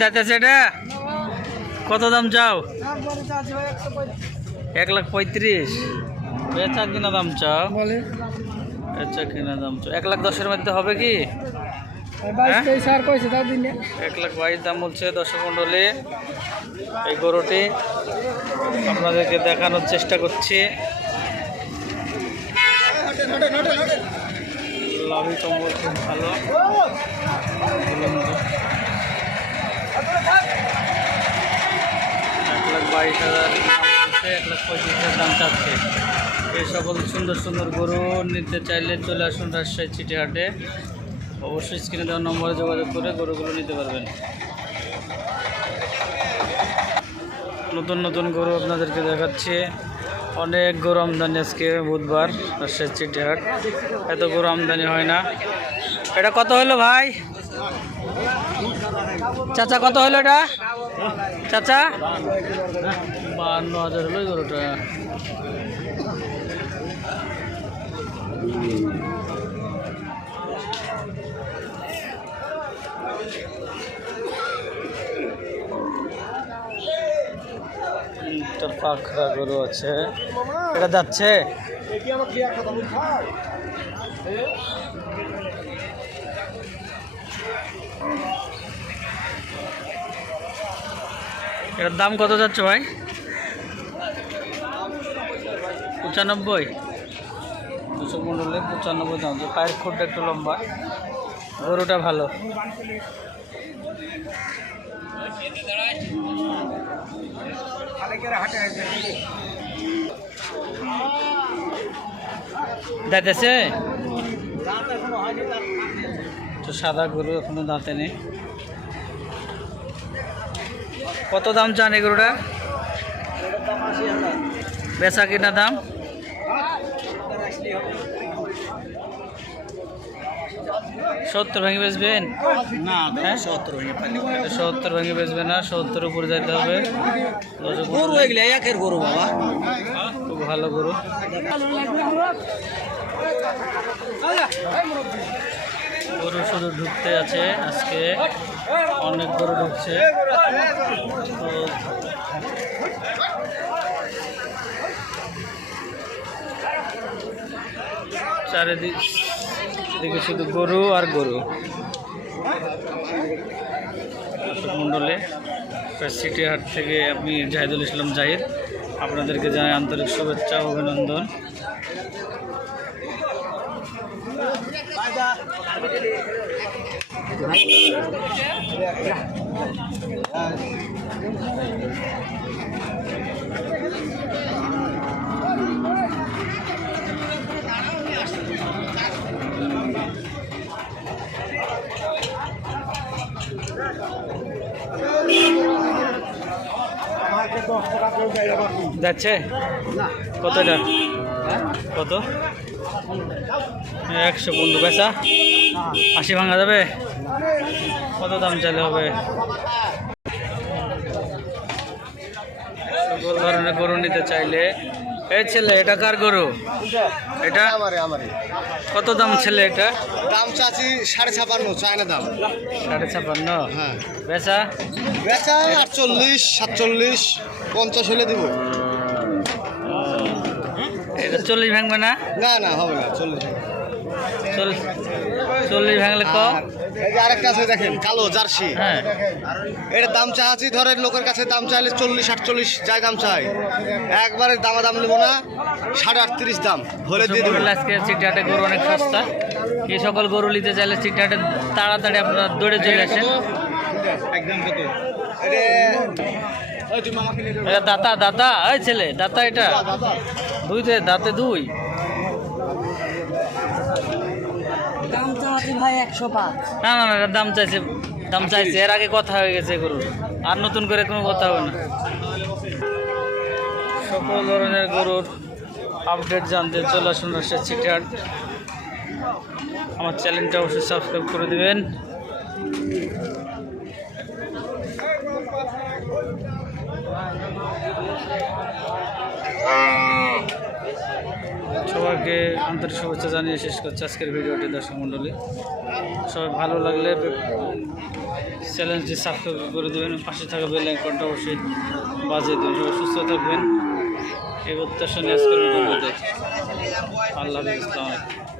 দাঁতেছে এটা কত দাম চাও? 1,35,000। বেচা কিনা দাম চাও? বেচা কিনা দাম চাও 1,10,000 মধ্যে হবে কি? 1,22,000 দাম বলছে। দর্শক মণ্ডলী, এই গরুটি আপনাদেরকে দেখানোর চেষ্টা করছি। লাভি কম্বল খুব ভালো। 1,22,000 1,25,000 দাম চাচ্ছে। এই সকল সুন্দর সুন্দর গরু নিতে চাইলে চলে আসুন রাজশাহী চিটিহাটে। অবশ্যই স্ক্রিনে দেওয়া নম্বরে যোগাযোগ করে গরুগুলো নিতে পারবেন। নতুন নতুন গরু আপনাদেরকে দেখাচ্ছি। অনেক গরু আমদানি আজকে বুধবার রাজশাহী চিটিহাট। এত গরু আমদানি হয় না। এটা কত হলো ভাই? চাচা কত হলো এটা? চাচা 52,000 হলো গরুটা। পাখরা গরু আছে। এটা যাচ্ছে এটার দাম কত যাচ্ছে ভাই? 95। 295 দাম। পায়ের খুঁটটা একটু লম্বা, গরুটা ভালো। দাঁতেছে তো সাদা গরু, এখনো দাঁতে নেই। কত দাম চান এই গরুটা? বেচা কিনা দাম? 70 ভেঙে বেচবেন? না, 70 ভেঙে বেচবেন না, 70 উপরে যেতে হবে। গরু বাবা, খুব ভালো গরু। গরু শুধু ঢুকতে আছে আজকে, অনেক গরু ঢুকছে। তো চারিদিকে শুধু গরু আর গরু। মণ্ডলে চিটিহাট থেকে আপনি জাহিদুল ইসলাম জাহিদ, আপনাদেরকে জানাই আন্তরিক শুভেচ্ছা ও অভিনন্দন। যাচ্ছে কত? এটা কত? 115 বেচা? 80 ভাঙা যাবে? কত দাম চাইলে হবে? সকল ধরনের গরু নিতে চাইলে। এই ছেলে, এটা কার গরু? এটা কত দাম ছেলে? এটা দাম চাচ্ছি 56,500, চায়না দাম 56,500। হ্যাঁ, বেচা? বেচা 48, 47, 50 হলে দিব। এটা 40 ভাঙবে না? না না, হবে না। 40 ভাঙলে কম। এই যে আরেকটা আছে দেখেন, কালো জার্সি। হ্যাঁ, এর দাম চাচ্ছি, ধরেন লোকের কাছে দাম চাইলে 40, 48 যাই দাম চাই, একবারে দাম নেবো না। 38.5 দাম হলে দিয়ে দেবো। আজকে চিটিহাটে গরু অনেক সস্তা। এই সকল গরু নিতে চাইলে চিটিহাটে তাড়াতাড়ি আপনারা দৌড়ে চলে আসেন। একদম কত? এটা দাতা এই ছেলে, দাতা। এটা দাঁতে 2। ভাই 105। না না না, দাম চাইছে। এর আগে কথা হয়ে গেছে গরুর, আর নতুন করে কোনো কথা হবে না। সকল ধরনের গরুর আপডেট জানতে চলে আসুন রাজশাহী চিটিহাট। আমার চ্যানেলটা অবশ্যই সাবস্ক্রাইব করে দেবেন। সবাইকে আন্তরিক শুভেচ্ছা জানিয়ে শেষ করছি আজকের ভিডিওটি দর্শক মণ্ডলী। সবাই ভালো লাগলে চ্যানেলটি সাবস্ক্রাইব করে দেবেন, পাশে থাকা বেল আইকনটা অবশ্যই বাজিয়ে দেবেন। সবাই সুস্থ থাকবেন এই প্রত্যাশা নিয়ে আজকের মতো আল্লাহ হাফেজ। আসসালামু আলাইকুম।